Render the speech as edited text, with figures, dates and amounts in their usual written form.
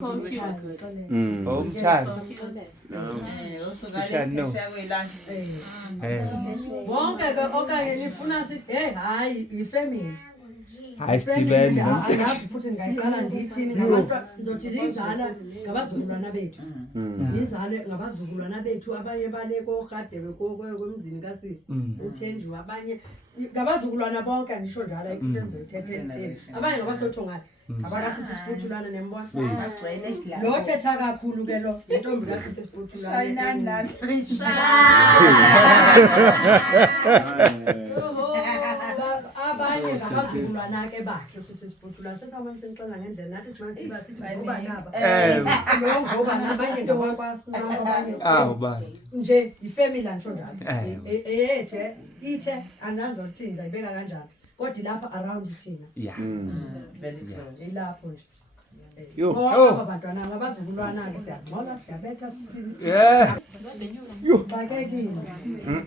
Confused. Umshado. Wonke ke okanye nifuna sithi hey hayi ifamily. Hayi sidibene. Angazi futhi ngayiqala ndithini ngabantwana ngizothi ingzala ngabazukulwana bethu. Ingzala ngabazukulwana bethu abanye baleko Rhadebe kwemzini kaSisi. uThenjiwe abanye ngabazukulwana bonke andisho njalo ekusenzo ithethe. Abanye ngabasothongana. Abakasisi Siphuthulana nembona agcwele la. Lo thetha kakhulu ke lo intombi kaSisi Siphuthulana. Abanye ngabazukulwana ke bakhe uSisi Siphuthulana sesawubona senixela ngendlela nathi simanje sithi ngoba naba. Lo ngoba nabanye ngabakwasi nabanye. Ba. Nje ifamily ansho njalo. Ethe ithe ananzo uthini ngayibeka kanjani. Kodwa lapha around thina. Yeah. Very close. Ilapho nje. Yo. Abantwana ngabazukulwana ke siyabona siyabetha sithini. Yeah. Yo bakekile.